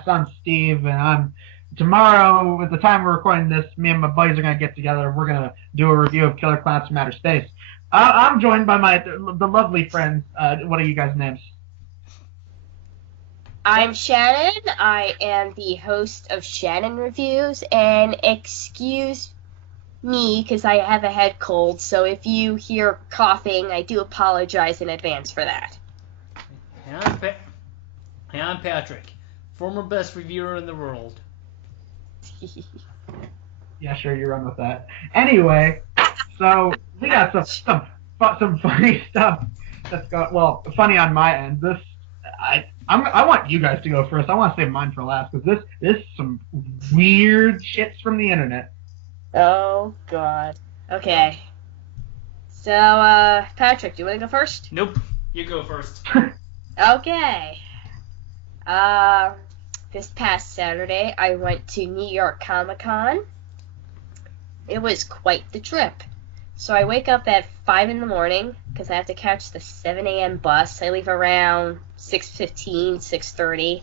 podcast. I'm Steve, and tomorrow, at the time we're recording this, me and my buddies are going to get together. We're going to do a review of Killer Clowns from Outer Space. I'm joined by the lovely friends. What are you guys' names? I'm Shannon. I am the host of Shannon Reviews, and excuse me because I have a head cold, so if you hear coughing, I do apologize in advance for that. And I'm Patrick, former best reviewer in the world. Yeah, sure, you run with that. Anyway, so we got some funny stuff that's got funny on my end. I want you guys to go first. I want to save mine for last because this is some weird shits from the internet. Oh God. Okay. So, Patrick, do you want to go first? Nope, you go first. Okay. This past Saturday, I went to New York Comic-Con. It was quite the trip. So I wake up at 5 in the morning because I have to catch the 7 a.m. bus. I leave around 6:15, 6:30.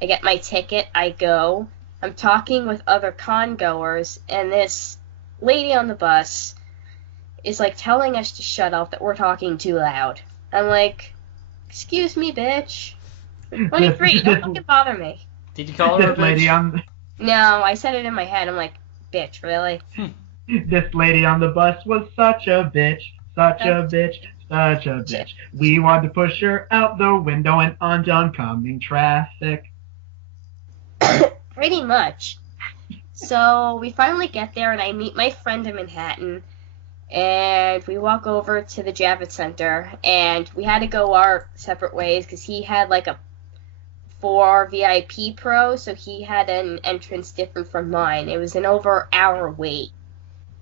I get my ticket. I go. I'm talking with other con goers, and this lady on the bus is like telling us to shut up, that we're talking too loud. I'm like, excuse me, bitch. 23, don't fucking bother me. Did you call her a bitch? No, I said it in my head. I'm like, bitch, really? This lady on the bus was such a bitch, such a bitch, such a bitch. We wanted to push her out the window and onto oncoming traffic. Pretty much. So we finally get there, and I meet my friend in Manhattan, and we walk over to the Javits Center, and we had to go our separate ways because he had like a 4 VIP Pro, so he had an entrance different from mine. It was an over-hour wait.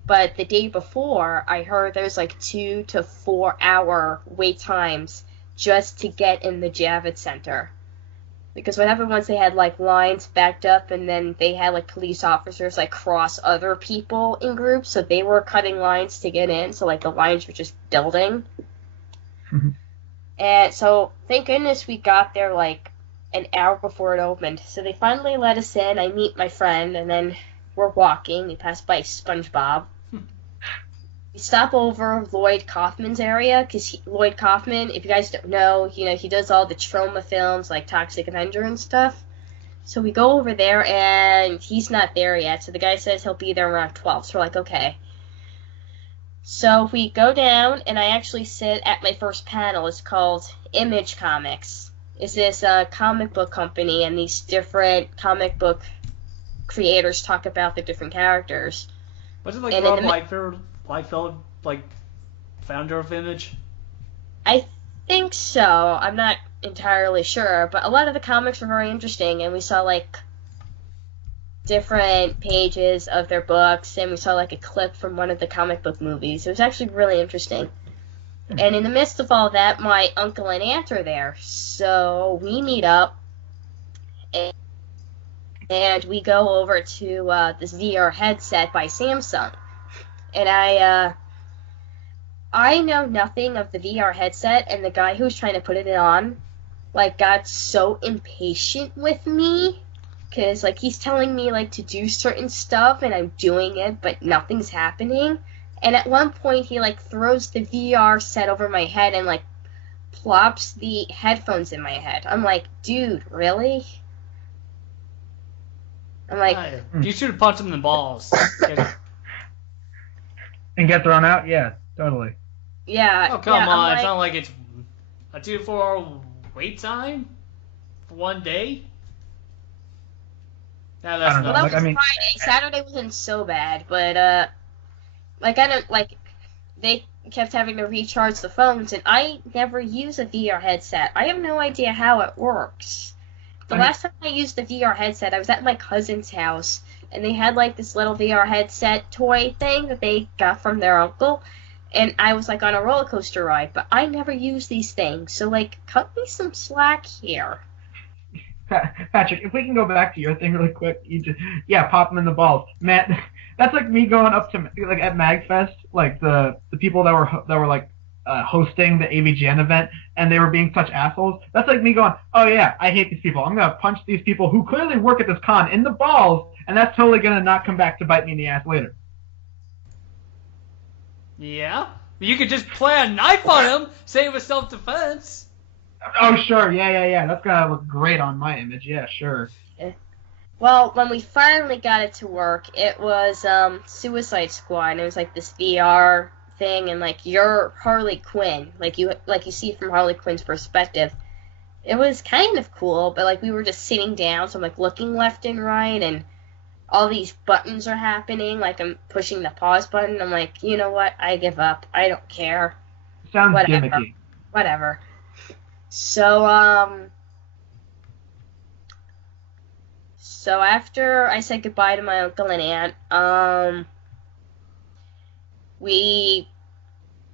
But the day before, I heard there's like 2 to 4 hour wait times just to get in the Javits Center. Because what happened once they had like lines backed up, and then they had like police officers like cross other people in groups, so they were cutting lines to get in, so like the lines were just building. Mm-hmm. And so thank goodness we got there like an hour before it opened. So they finally let us in. I meet my friend, and then we're walking. We pass by SpongeBob. We stop over Lloyd Kaufman's area, because Lloyd Kaufman, if you guys don't know, he does all the trauma films like Toxic Avenger and stuff. So we go over there, and he's not there yet. So the guy says he'll be there around 12. So we're like, okay. So we go down, and I actually sit at my first panel. It's called Image Comics. It's this comic book company, and these different comic book creators talk about the different characters. Was it like Rob Liefeld, like founder of Image? I think so. I'm not entirely sure, but a lot of the comics were very interesting, and we saw like different pages of their books, and we saw like a clip from one of the comic book movies. It was actually really interesting. And in the midst of all that, my uncle and aunt are there, so we meet up, and we go over to this VR headset by Samsung. And I know nothing of the VR headset, and the guy who was trying to put it on, like, got so impatient with me, because, like, he's telling me, like, to do certain stuff, and I'm doing it, but nothing's happening. And at one point, he, like, throws the VR set over my head and, like, plops the headphones in my head. I'm like, dude, really? I'm like... You should have punched him in the balls. And get thrown out? Yeah, totally. Yeah. Oh, come on. It's not like it's a 2 to 4 hour wait time for one day? No, that's not. Well, that was Friday. Saturday wasn't so bad, but, they kept having to recharge the phones, and I never use a VR headset. I have no idea how it works. The last time I used the VR headset, I was at my cousin's house, and they had, like, this little VR headset toy thing that they got from their uncle, and I was, like, on a roller coaster ride, but I never use these things, so, like, cut me some slack here. Patrick, if we can go back to your thing really quick, pop them in the balls. Man, that's like me going up to, like, at MagFest, like, the people that were like, hosting the AVGN event, and they were being such assholes. That's like me going, oh yeah, I hate these people. I'm gonna punch these people who clearly work at this con in the balls, and that's totally gonna not come back to bite me in the ass later. Yeah? You could just play a knife on him, say it was self-defense. Oh sure, yeah. That's gonna look great on my image. Yeah, sure. Well, when we finally got it to work, it was Suicide Squad, and it was like this VR thing, and like you're Harley Quinn, like you see from Harley Quinn's perspective. It was kind of cool, but like we were just sitting down, so I'm like looking left and right, and all these buttons are happening, like I'm pushing the pause button. I'm like, you know what? I give up. I don't care. Sounds Whatever. gimmicky. Whatever. So So after I said goodbye to my uncle and aunt,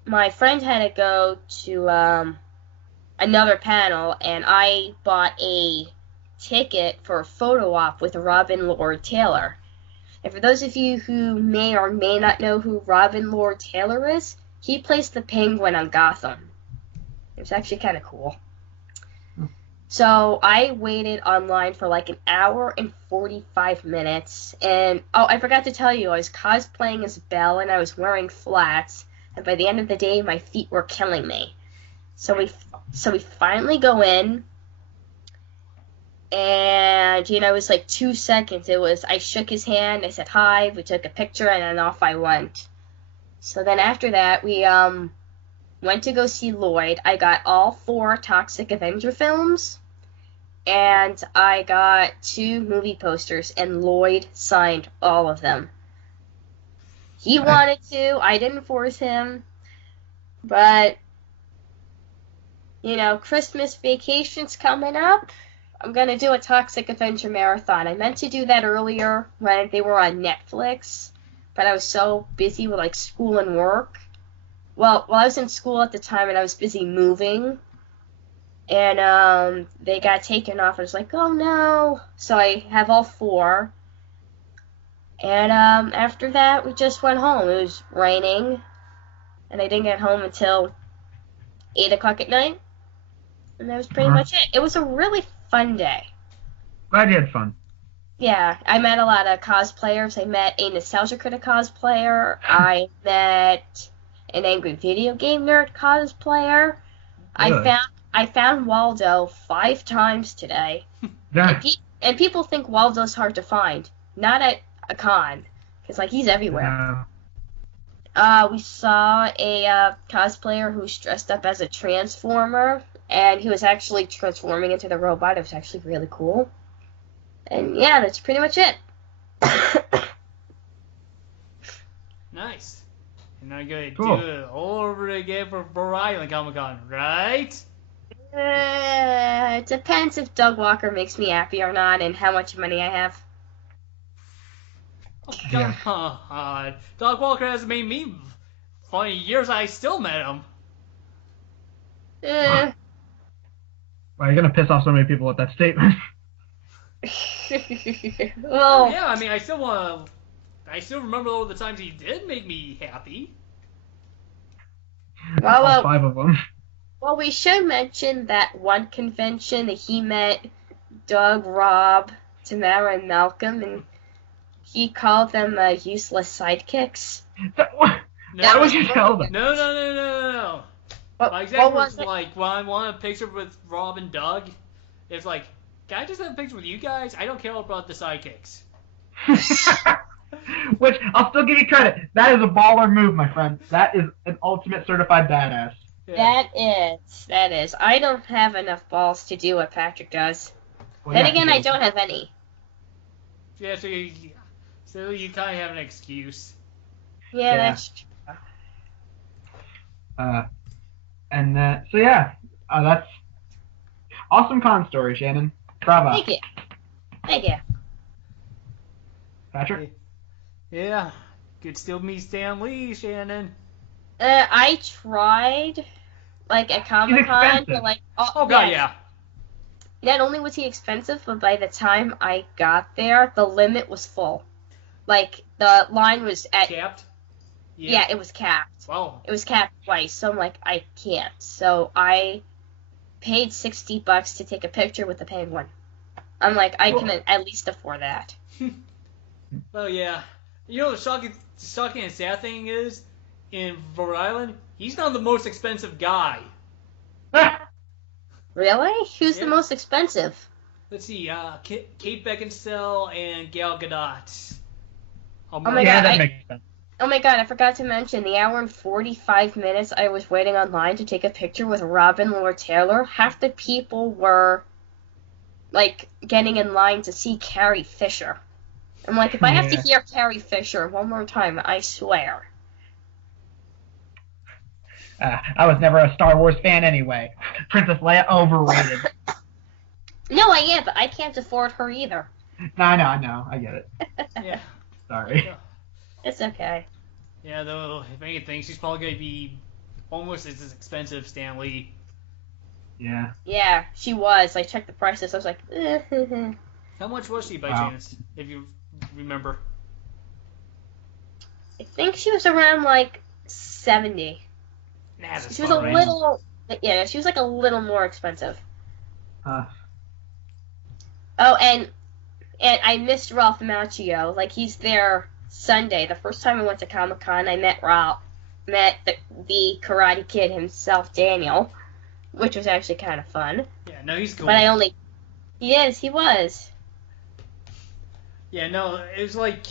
my friend had to go to another panel, and I bought a ticket for a photo op with Robin Lord Taylor. And for those of you who may or may not know who Robin Lord Taylor is, he plays the Penguin on Gotham. It was actually kind of cool. So I waited online for like an hour and 45 minutes, and oh, I forgot to tell you, I was cosplaying as Belle, and I was wearing flats, and by the end of the day, my feet were killing me. So we finally go in, and it was like 2 seconds. I shook his hand, I said hi, we took a picture, and then off I went. So then after that, we went to go see Lloyd. I got all 4 Toxic Avenger films, and I got 2 movie posters, and Lloyd signed all of them. He wanted to. I didn't force him. But, Christmas vacation's coming up. I'm going to do a Toxic Avenger marathon. I meant to do that earlier when they were on Netflix, but I was so busy with, school and work. Well, I was in school at the time, and I was busy moving, and they got taken off. I was like, oh no. So I have all 4. And after that, we just went home. It was raining, and I didn't get home until 8 o'clock at night. And that was pretty much it. It was a really fun day. Glad you had fun. Yeah, I met a lot of cosplayers. I met a Nostalgia Critic cosplayer. I met an Angry Video Game Nerd cosplayer. Really? I found Waldo 5 times today. Yeah. And people think Waldo's hard to find. Not at a con, because he's everywhere. We saw a cosplayer who's dressed up as a Transformer, and he was actually transforming into the robot. It was actually really cool. And yeah, that's pretty much it. Nice. And now you're going to Cool. do it all over again for Rhode Island Comic Con, right? It depends if Doug Walker makes me happy or not, and how much money I have. Oh, come on. Doug Walker hasn't made me funny years. I still met him. Well, you're gonna piss off so many people with that statement. Well, Yeah, I mean, I still remember all the times he did make me happy. All 5 of them. Well, we should mention that one convention that he met Doug, Rob, Tamara, and Malcolm, and he called them useless sidekicks. Why would you tell them? No. My exact words was like, when I want a picture with Rob and Doug, it's like, can I just have a picture with you guys? I don't care about the sidekicks. Which, I'll still give you credit. That is a baller move, my friend. That is an ultimate certified badass. Yeah. That is. I don't have enough balls to do what Patrick does. Well, Then yeah, again, I don't have any. Yeah, so you kind of have an excuse. Yeah, that's true. That's awesome con story, Shannon. Bravo. Thank you. Patrick? Yeah, could still meet Stan Lee, Shannon. I tried, at Comic-Con, but Oh god, yeah. Not only was he expensive, but by the time I got there, the limit was full. The line was at... Capped? Yeah, it was capped. Wow. It was capped twice, so I'm like, I can't. So I paid $60 to take a picture with the penguin. I'm like, I can at least afford that. Well, yeah. You know, the shocking and sad thing is, in Rhode Island, he's not the most expensive guy. Really? Who's the most expensive? Let's see, Kate Beckinsale and Gal Gadot. Oh my god, that makes sense. Oh my god, I forgot to mention, the hour and 45 minutes I was waiting online to take a picture with Robin Lord Taylor, half the people were, like, getting in line to see Carrie Fisher. I'm like, if I have to hear Carrie Fisher one more time, I swear. I was never a Star Wars fan anyway. Princess Leia, overrated. No, I am, but I can't afford her either. No, I know. I get it. Yeah. Sorry. Yeah. It's okay. Yeah, though, if anything, she's probably going to be almost as expensive as Stan Lee. Yeah. Yeah, she was. I checked the prices. I was like, How much was she by chance, if you remember? I think she was around like 70. Nah, she was a little, yeah, she was like a little more expensive. Oh, and I missed Ralph Macchio. Like, he's there Sunday. The first time I went to Comic-Con, I met the Karate Kid himself, Daniel, which was actually kind of fun. Yeah, no, he's cool. But he was. Yeah, no, it was like,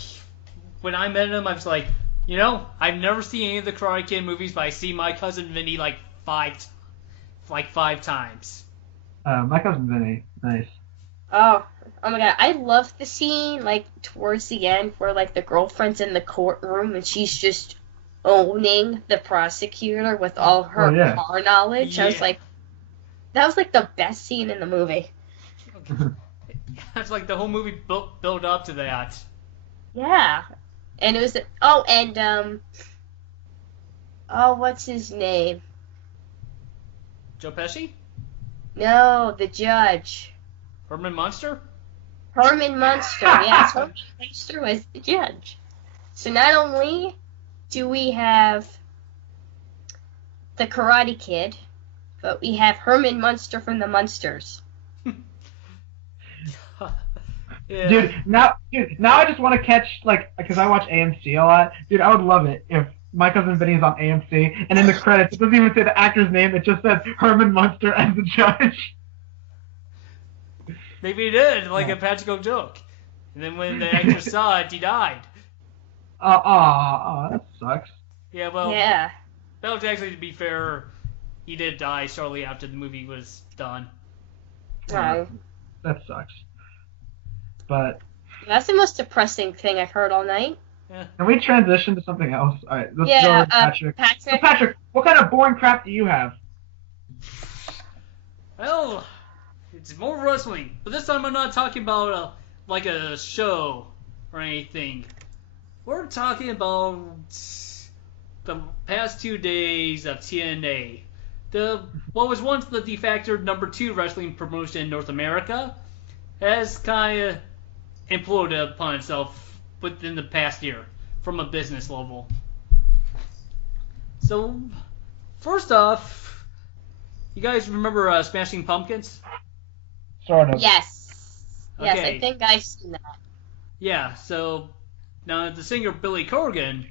when I met him, I was like, you know, I've never seen any of the Karate Kid movies, but I see my cousin Vinny like five times. My cousin Vinny, nice. Oh my god, I love the scene, like, towards the end where, like, the girlfriend's in the courtroom and she's just owning the prosecutor with all her car knowledge. Yeah. I was like, that was, like, the best scene in the movie. That's like the whole movie built up to that. Yeah. And it was, what's his name? Joe Pesci? No, the judge. Herman Munster? Herman Munster, yes. Herman Munster was the judge. So not only do we have the Karate Kid, but we have Herman Munster from the Munsters. Yeah. Dude, now I just want to catch, like, because I watch AMC a lot. Dude, I would love it if My Cousin Vinny's on AMC, and in the credits, it doesn't even say the actor's name, it just says Herman Munster as the judge. Maybe he did, like a practical joke. And then when the actor saw it, he died. That sucks. Yeah, well, yeah. That was actually, to be fair, he did die shortly after the movie was done. Oh. That sucks. But that's the most depressing thing I've heard all night. Yeah. Can we transition to something else? All right, let's go to Patrick. So Patrick, what kind of boring crap do you have? Well, it's more wrestling, but this time I'm not talking about like a show or anything. We're talking about the past 2 days of TNA. What was once the de facto number 2 wrestling promotion in North America has kind of imploded upon itself within the past year from a business level. So, first off, you guys remember Smashing Pumpkins? Sort of. Yes. Yes, Okay. I think I've seen that. Yeah, so now the singer Billy Corgan,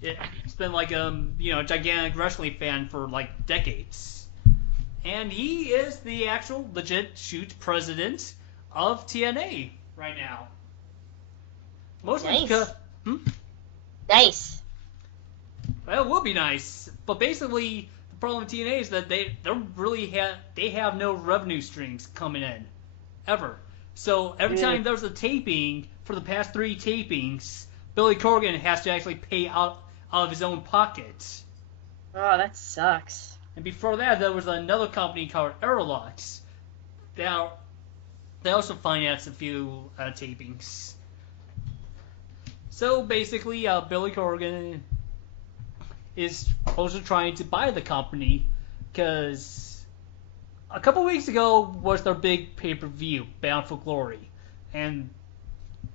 it's been like a gigantic wrestling fan for like decades, and he is the actual legit shoot president of TNA right now. Mostly nice. because Nice. Well, it will be nice, but basically the problem with TNA is that they have no revenue streams coming in ever. So every time there's a taping for the past 3 tapings, Billy Corgan has to actually pay out of his own pocket. Oh, that sucks. And before that, there was another company called Aerolux. They also financed a few tapings. So basically, Billy Corgan is also trying to buy the company because a couple weeks ago was their big pay-per-view, Bound for Glory, and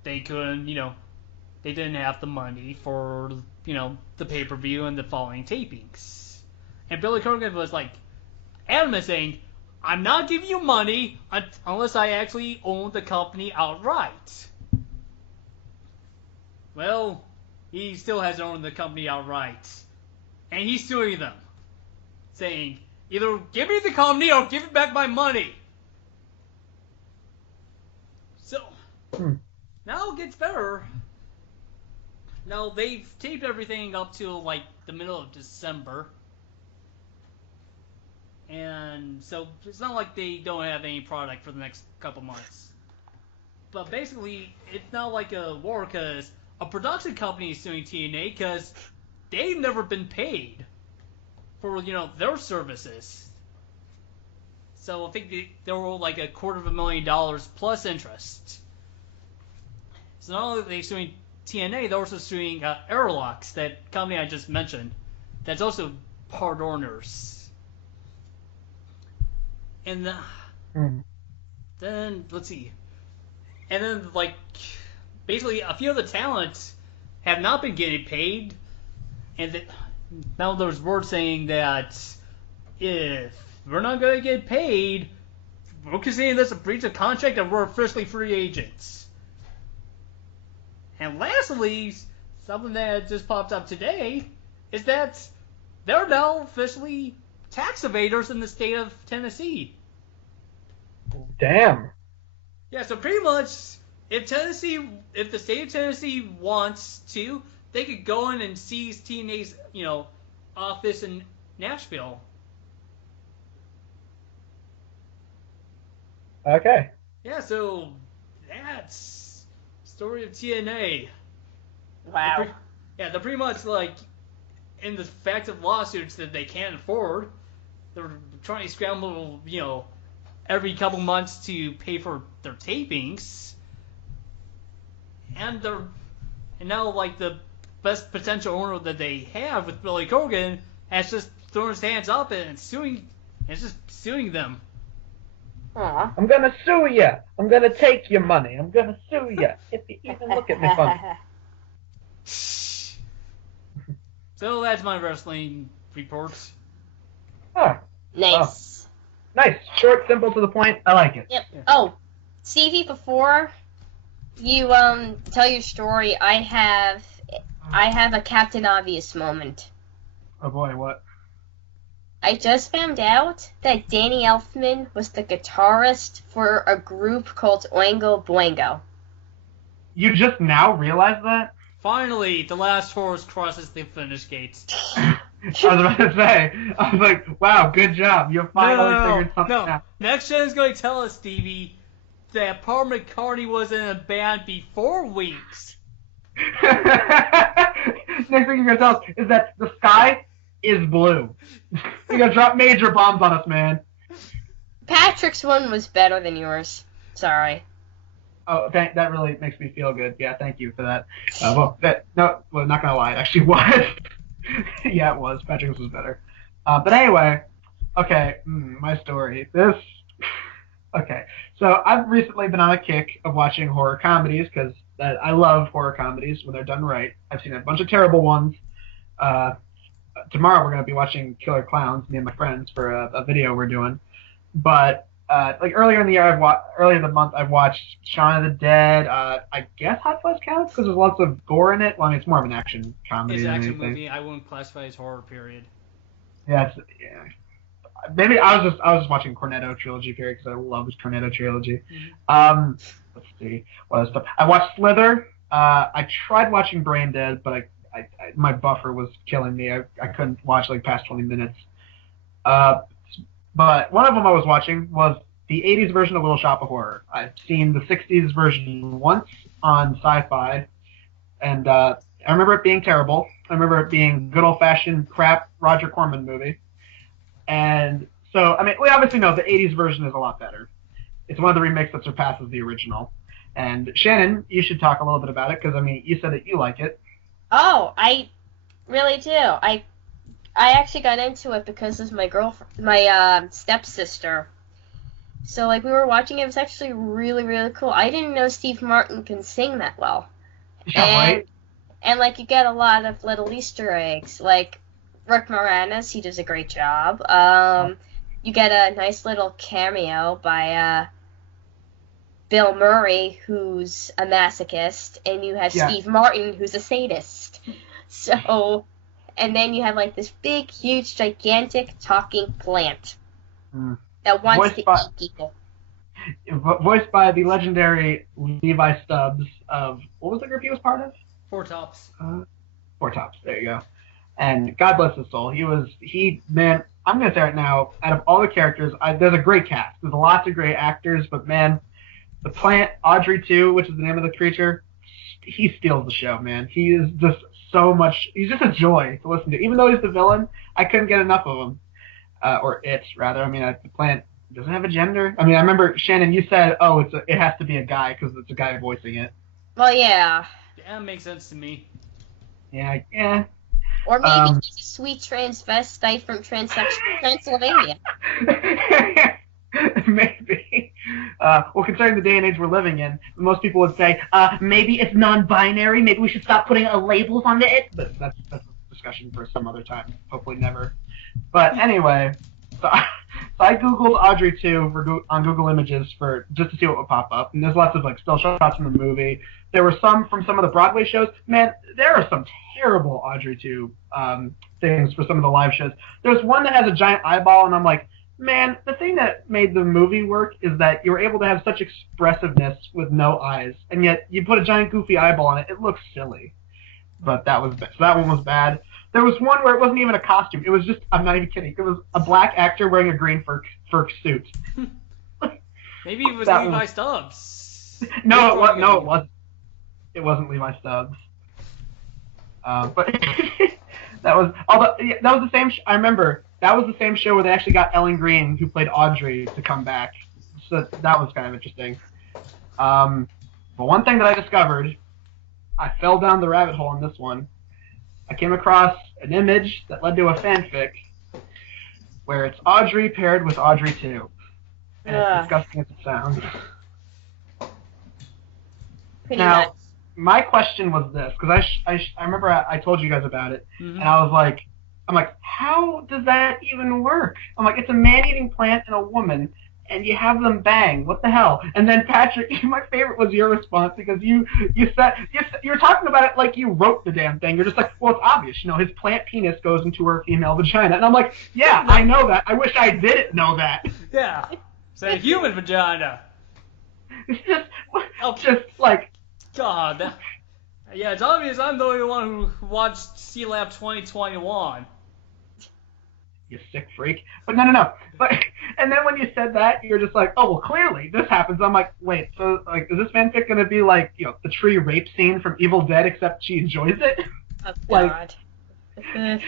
they couldn't, they didn't have the money for the pay-per-view and the following tapings. And Billy Corgan was like adamant saying, I'm not giving you money unless I actually own the company outright. Well, he still hasn't owned the company outright. And he's suing them, saying, either give me the company or give me back my money. So, now it gets better. Now, they've taped everything up to, like, the middle of December. And so, it's not like they don't have any product for the next couple months. But basically, it's not like a war, because a production company is suing TNA, because they've never been paid for, their services. So I think they were like $250,000 plus interest. So not only are they suing TNA, they're also suing Airlocks, that company I just mentioned, that's also part owners. And then, let's see. And then, basically a few of the talents have not been getting paid. And now there's word saying that if we're not going to get paid, we're considering this a breach of contract and we're officially free agents. And lastly, something that just popped up today is that they're now officially tax evaders in the state of Tennessee. Damn. Yeah, so pretty much, if the state of Tennessee wants to, they could go in and seize TNA's, office in Nashville. Okay. Yeah, so that's story of TNA. Wow. They're pretty much in the fact of lawsuits that they can't afford. They're trying to scramble, every couple months to pay for their tapings. And now the best potential owner that they have with Billy Corgan has just thrown his hands up and suing them. Aww. I'm gonna sue you. I'm gonna take your money. I'm gonna sue you. If you even look at me funny. So that's my wrestling reports. Oh, Nice. nice. Short, simple, to the point. I like it. Yep. Oh, Stevie, before you tell your story, I have a Captain Obvious moment. Oh boy, what? I just found out that Danny Elfman was the guitarist for a group called Oingo Boingo. You just now realized that? Finally, the last horse crosses the finish gates. I was about to say. I was like, wow, good job. You finally figured something out. Next gen is going to tell us, Stevie, that Paul McCartney was in a band before Weeks. Next thing you're going to tell us is that the sky is blue. You're going to drop major bombs on us, man. Patrick's one was better than yours. Sorry. Oh, that really makes me feel good. Yeah, thank you for that. Not gonna lie, it actually was. Yeah, it was. Patrick's was better. But anyway, okay, my story. Okay, so I've recently been on a kick of watching horror comedies because I love horror comedies when they're done right. I've seen a bunch of terrible ones. Tomorrow we're gonna be watching Killer Clowns, me and my friends, for a video we're doing. But earlier in the year, earlier in the month, I've watched Shaun of the Dead. I guess Hot Fuzz counts because there's lots of gore in it. Well, I mean, it's more of an action comedy. It's an than action anything. movie. I wouldn't classify as horror. Period. Yeah. Maybe I was just watching Cornetto trilogy period because I love his Cornetto trilogy. Mm-hmm. Let's see what other stuff. I watched Slither. I tried watching Brain Dead, but my buffer was killing me. I couldn't watch past 20 minutes. But one of them I was watching was the 80s version of Little Shop of Horror. I've seen the 60s version once on Sci-Fi, and I remember it being terrible. I remember it being good old-fashioned crap Roger Corman movie. And so, I mean, we obviously know the 80s version is a lot better. It's one of the remakes that surpasses the original. And Shannon, you should talk a little bit about it, because, I mean, you said that you like it. Oh, I really do. I actually got into it because of my stepsister. So we were watching it. It was actually really, really cool. I didn't know Steve Martin can sing that well. Yeah, right? And, like, you get a lot of little Easter eggs. Like, Rick Moranis, he does a great job. You get a nice little cameo by Bill Murray, who's a masochist, and you have Steve Martin, who's a sadist. So, and then you have, like, this big, huge, gigantic talking plant that wants to eat people. Voiced by the legendary Levi Stubbs of, what was the group he was part of? Four Tops. Four Tops, there you go. And God bless his soul. Man, I'm going to say right now, out of all the characters, there's a great cast. There's lots of great actors, but man, the plant, Audrey 2, which is the name of the creature, he steals the show, man. He is just he's just a joy to listen to. Even though he's the villain, I couldn't get enough of him. Or it, rather. I mean, the plant doesn't have a gender. I mean, I remember, Shannon, you said, it has to be a guy because it's a guy voicing it. Well, yeah. Yeah, it makes sense to me. Yeah. Or maybe he's a sweet transvestite from Transylvania. Maybe. Well, considering the day and age we're living in, most people would say, maybe it's non-binary, maybe we should stop putting labels onto it. But that's a discussion for some other time. Hopefully never. But anyway, so I Googled Audrey 2 on Google Images just to see what would pop up. And there's lots of still shots from the movie. There were some from some of the Broadway shows. Man, there are some terrible Audrey 2 things for some of the live shows. There's one that has a giant eyeball, and I'm like, man, the thing that made the movie work is that you were able to have such expressiveness with no eyes, and yet you put a giant goofy eyeball on it. It looks silly. But that one was bad. There was one where it wasn't even a costume. It was just, I'm not even kidding, it was a black actor wearing a green fur suit. Maybe it was Levi Stubbs. No, it wasn't. It wasn't Levi Stubbs. But that was the same. I remember that was the same show where they actually got Ellen Greene, who played Audrey, to come back. So that was kind of interesting. But one thing that I discovered, I fell down the rabbit hole on this one. I came across an image that led to a fanfic where it's Audrey paired with Audrey 2. And it's disgusting as it sounds. Pretty much. My question was this, because I remember I told you guys about it, and I was like, how does that even work? I'm like, it's a man-eating plant and a woman, and you have them bang. What the hell? And then Patrick, my favorite was your response, because you were talking about it like you wrote the damn thing. You're just like, well, it's obvious, his plant penis goes into her female vagina, and I'm like, yeah, I know that. I wish I didn't know that. Yeah, it's a human vagina. It's just like. God, yeah, it's obvious I'm the only one who watched C-Lab 2021. You sick freak. But no. But and then when you said that, you're just like, oh well, clearly this happens. I'm like, wait, so is this fanfic gonna be like the tree rape scene from Evil Dead, except she enjoys it? Oh God. And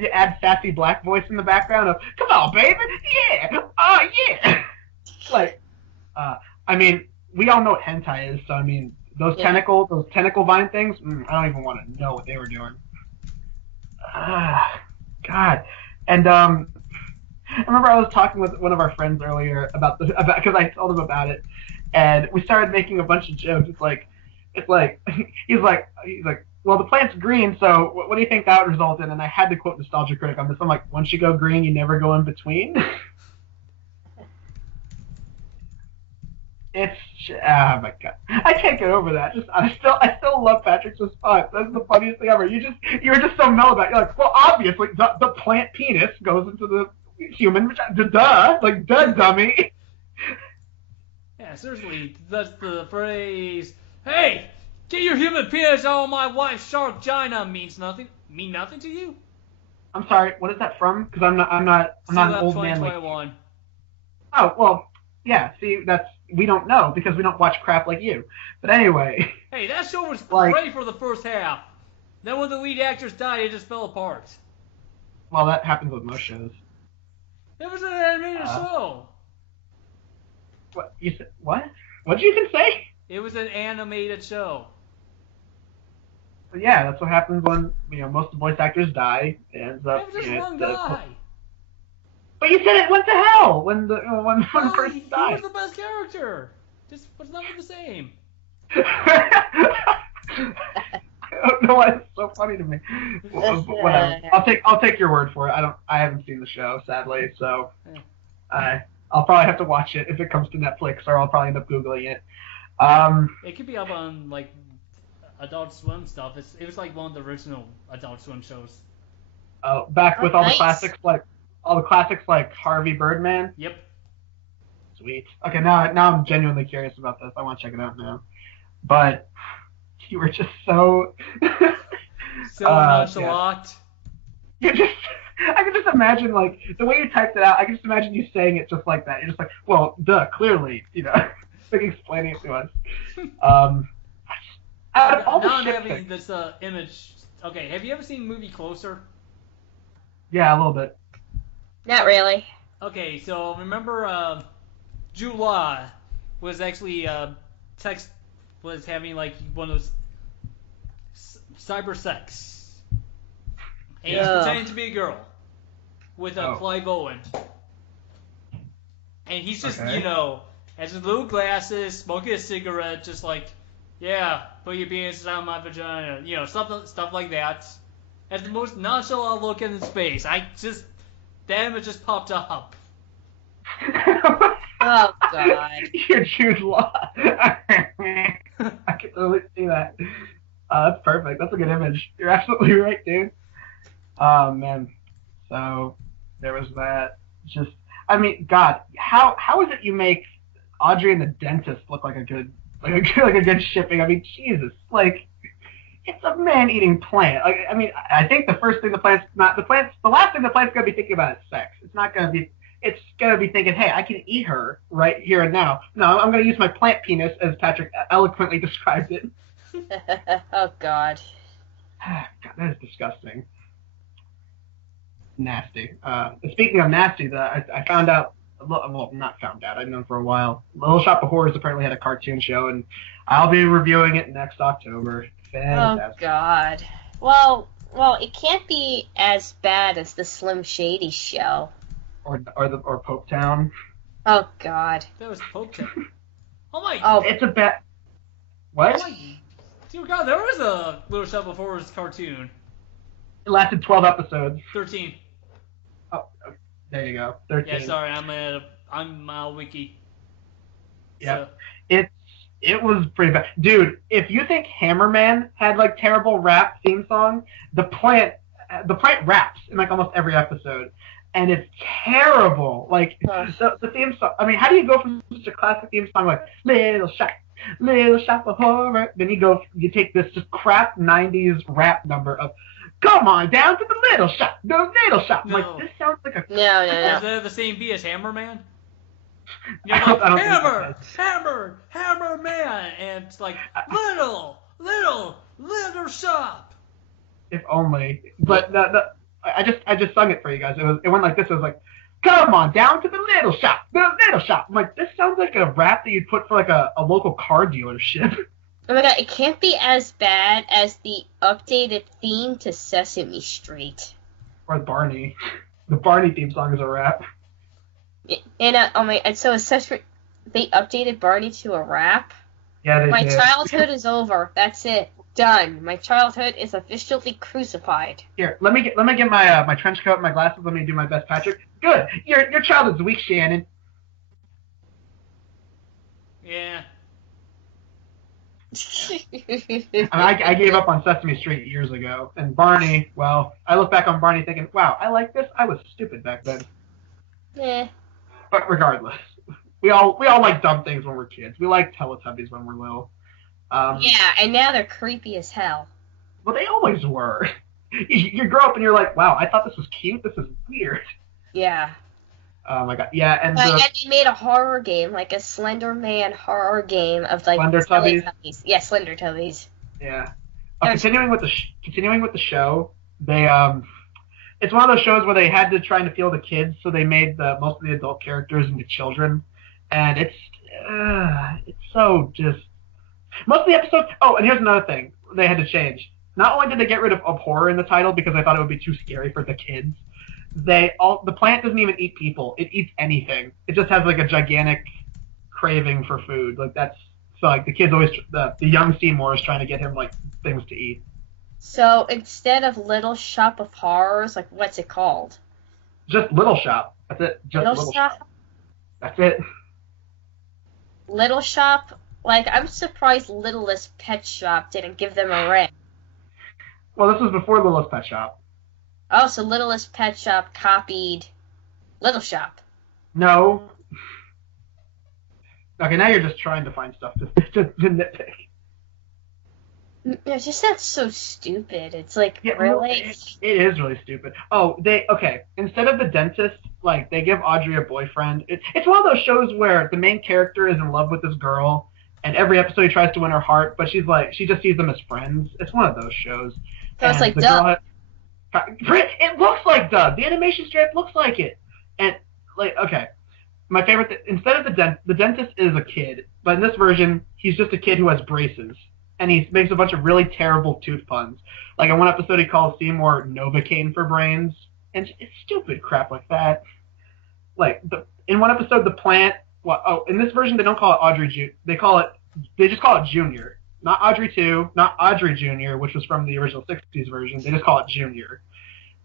you add sassy black voice in the background of, come on, baby, yeah, oh yeah. I mean, we all know what hentai is, so I mean. Those tentacle vine things, I don't even want to know what they were doing. God. And I remember I was talking with one of our friends earlier because I told him about it, and we started making a bunch of jokes. It's like he's like, well, the plant's green, so what do you think that would result in? And I had to quote Nostalgia Critic on this. I'm like, once you go green, you never go in between. It's oh my God, I can't get over that. I still love Patrick's response. That's the funniest thing ever. You were just so mellow about it. You're like, well, obviously the plant penis goes into the human vagina. Duh, dummy. Yeah, seriously, that's the phrase. Hey, get your human penis out of my wife's shark vagina mean nothing to you? I'm sorry. What is that from? Because I'm not an old man like. Oh well, yeah. See, we don't know because we don't watch crap like you. But anyway. Hey, that show was great for the first half. Then when the lead actors died, it just fell apart. Well, that happens with most shows. It was an animated show. What you said? What? What did you even say? It was an animated show. But yeah, that's what happens when most of the voice actors die. It ends up. It was just one guy. But you said it went to hell when the person died. He was the best character. Just was never the same. know why it's so funny to me. Whatever. I'll take your word for it. I haven't seen the show, sadly, so I'll probably have to watch it if it comes to Netflix, or I'll probably end up Googling it. It could be up on like Adult Swim stuff. It was like one of the original Adult Swim shows. Oh, back with all the classics like Harvey Birdman. Yep. Sweet. Okay, now I'm genuinely curious about this. I want to check it out now. But you were just so nonchalant. Yeah. I can just imagine, like, the way you typed it out, I can just imagine you saying it just like that. You're just like, well, duh, clearly, like explaining it to us. Out of all now I'm the having this image. Okay, have you ever seen the movie Closer? Yeah, a little bit. Not really. Okay, so remember July was actually was having like one of those cyber sex. And he's pretending to be a girl with Clive Owen. And he's just, has his little glasses, smoking a cigarette, just like, yeah, put your penis on my vagina, stuff like that. Has the most nonchalant look in his face. That image just popped up. Oh, God. Your Jude Law. I can totally see that. That's perfect. That's a good image. You're absolutely right, dude. Oh, man. So, there was that. Just, I mean, God, how is it you make Audrey and the Dentist look like a good shipping? I mean, Jesus, like, it's a man-eating plant. Like, I mean, I think the last thing the plant's gonna be thinking about is sex. It's gonna be thinking, hey, I can eat her right here and now. No, I'm gonna use my plant penis, as Patrick eloquently described it. Oh, God. God, that is disgusting. Nasty. Speaking of nasty, I found out, well, not found out, I've known for a while. Little Shop of Horrors apparently had a cartoon show, and I'll be reviewing it next October. Fantastic. Oh, God. Well, it can't be as bad as the Slim Shady show. Or Pope Town. Oh, God. That was Pope Town. Oh, my. Oh, it's a bad. What? Oh, my. Dear God, there was a Little Shop of Horrors cartoon. It lasted 12 episodes. 13. Oh, there you go. 13. Yeah, sorry, I'm wiki. Yeah. So. It was pretty bad. Dude, if you think Hammerman had like terrible rap theme song, the plant raps in like almost every episode. And it's terrible. Like the theme song, I mean, how do you go from such a classic theme song like Little Shop of Horror, then you take this just crap 90s rap number of come on down to the little shop. No. Like, this sounds like a... No. Is that the same beat as Hammerman? Hammer Man, and it's like little shop. If only. But I just sung it for you guys. It went like this. It was like, come on down to the little shop. I'm like, this sounds like a rap that you'd put for like a local car dealership. Oh my God, it can't be as bad as the updated theme to Sesame Street. Or Barney. The Barney theme song is a rap. And so they updated Barney to a rap? Yeah, they My did. childhood is over. That's it. Done. My childhood is officially crucified. Here, let me get my trench coat and my glasses. Let me do my best, Patrick. Good. Your childhood's weak, Shannon. Yeah. I gave up on Sesame Street years ago, and Barney. Well, I look back on Barney thinking, wow, I like this. I was stupid back then. Yeah. But regardless, we all like dumb things when we're kids. We like Teletubbies when we're little. Yeah, and now they're creepy as hell. Well, they always were. You grow up and you're like, wow, I thought this was cute. This is weird. Yeah. Oh my God. Yeah, and and they made a horror game, like a Slender Man horror game of like Slender Tubbies. Yeah, Slender Tubbies. Yeah. Continuing with the show, they it's one of those shows where they had to try and appeal to kids, so they made most of the adult characters into children, and it's so just most of the episodes. Oh, and here's another thing they had to change. Not only did they get rid of horror in the title because they thought it would be too scary for the kids, the plant doesn't even eat people. It eats anything. It just has like a gigantic craving for food. Like the kids always the young Seymour is trying to get him like things to eat. So instead of Little Shop of Horrors, like what's it called? Just Little Shop. That's it. Just Little Little Shop? Shop. That's it. Little Shop? Like, I'm surprised Littlest Pet Shop didn't give them a ring. Well, this was before Littlest Pet Shop. Oh, so Littlest Pet Shop copied Little Shop. No. Okay, now you're just trying to find stuff to nitpick. It's just that's so stupid. It's like, Yeah, really? it is really stupid. Oh, okay. Instead of the dentist, like they give Audrey a boyfriend. It's one of those shows where the main character is in love with this girl, and every episode he tries to win her heart, but she just sees them as friends. It's one of those shows. So it's like, the duh. it looks like Doug. The animation strip looks like it. And like, okay, my favorite. Instead of the dentist is a kid, but in this version, he's just a kid who has braces, and he makes a bunch of really terrible tooth puns. Like in one episode, he calls Seymour Novocaine for brains, and it's stupid crap like that. Like in one episode, the plant. Well, oh, in this version, they don't call it Audrey. They just call it Junior. Not Audrey 2, not Audrey Jr., which was from the original 60s version. They just call it Junior.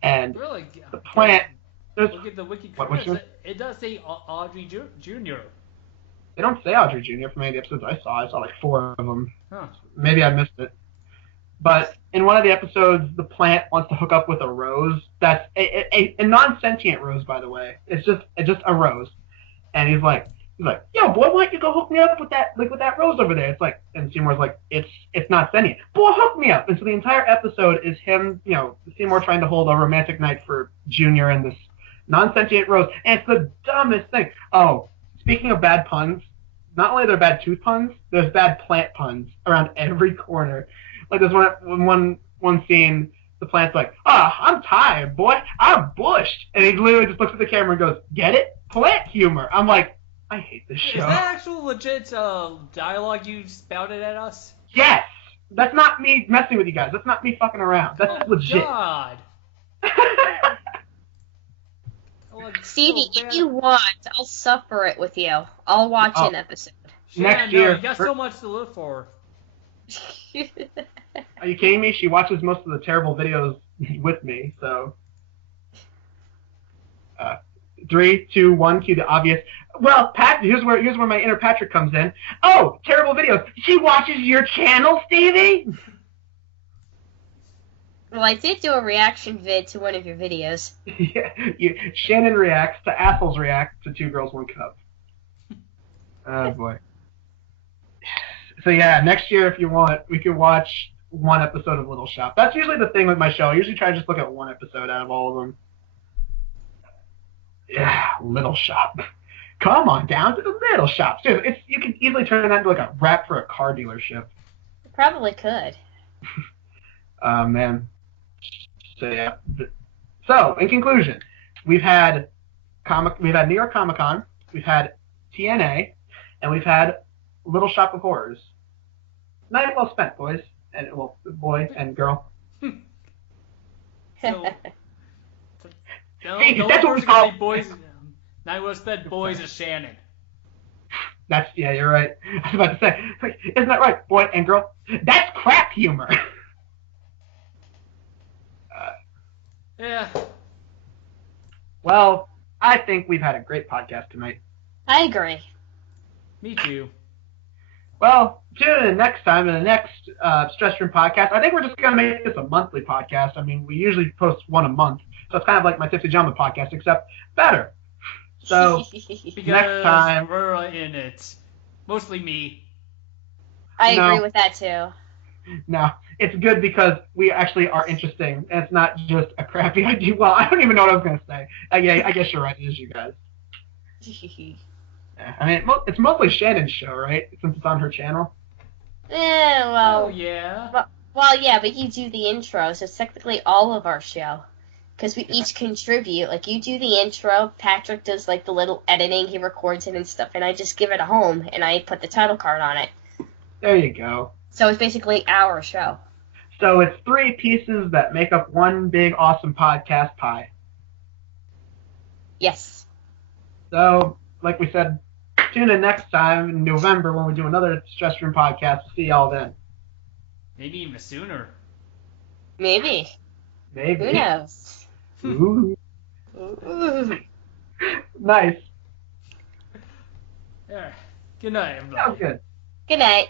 And Really? the plant... Look at the wiki. It does say Audrey Jr. They don't say Audrey Jr. from any of the episodes I saw. I saw like 4 of them. Huh. Maybe I missed it. But in one of the episodes, the plant wants to hook up with a rose. That's a non-sentient rose, by the way. It's just a rose. And he's like, yo, boy, why don't you go hook me up with that rose over there? It's like, and Seymour's like, it's not sentient. Boy, hook me up. And so the entire episode is him, Seymour trying to hold a romantic night for Junior and this non-sentient rose. And it's the dumbest thing. Oh, speaking of bad puns, not only are there bad tooth puns, there's bad plant puns around every corner. Like there's one scene, the plant's like, I'm tired, boy. I'm bushed. And he literally just looks at the camera and goes, get it? Plant humor. I'm like, I hate this show. Is that actual legit dialogue you spouted at us? Yes. That's not me messing with you guys. That's not me fucking around. That's legit. God. Stevie, if you want, I'll suffer it with you. I'll watch an episode. Next year. You got so much to live for. Are you kidding me? She watches most of the terrible videos with me, so. 3, 2, 1, cue the obvious. Well, Pat, here's where my inner Patrick comes in. Oh, terrible videos. She watches your channel, Stevie? Well, I did do a reaction vid to one of your videos. Yeah, Shannon reacts to Assholes React to 2 Girls, 1 Cup. Oh, boy. So, yeah, next year, if you want, we can watch 1 episode of Little Shop. That's usually the thing with my show. I usually try to just look at 1 episode out of all of them. Yeah, Little Shop. Come on down to the Little Shop. Seriously, you can easily turn that into like a rap for a car dealership. Probably could. Man. So yeah. So in conclusion, we've had New York Comic Con, we've had TNA, and we've had Little Shop of Horrors. Night well spent, boys boy and girl. So, Hey, that's what we call boys. Night well spent, boys of Shannon. Yeah, you're right. I was about to say, isn't that right, boy and girl? That's crap humor. Yeah. Well, I think we've had a great podcast tonight. I agree. Me too. Well, tune in next time in the next Stress Room podcast. I think we're just going to make this a monthly podcast. I mean, we usually post 1 a month, so it's kind of like my Tipsy Jamba podcast, except better. So, next time... we're in it. Mostly me. I agree with that, too. No, it's good because we actually are interesting, and it's not just a crappy idea. Well, I don't even know what I was going to say. Yeah, I guess you're right. It is you guys. Yeah, I mean, it's mostly Shannon's show, right? Since it's on her channel. Well... Oh, yeah. Well, yeah, but you do the intro, so it's technically all of our show. Because we each contribute. Like, you do the intro, Patrick does, like, the little editing, he records it and stuff, and I just give it a home, and I put the title card on it. There you go. So it's basically our show. So it's 3 pieces that make up one big, awesome podcast pie. Yes. So, like we said, tune in next time in November when we do another Stress Room podcast. See y'all then. Maybe even sooner. Maybe. Maybe. Who knows? Ooh. Ooh. Nice. Alright. Good night, everybody. Sounds good. Good night.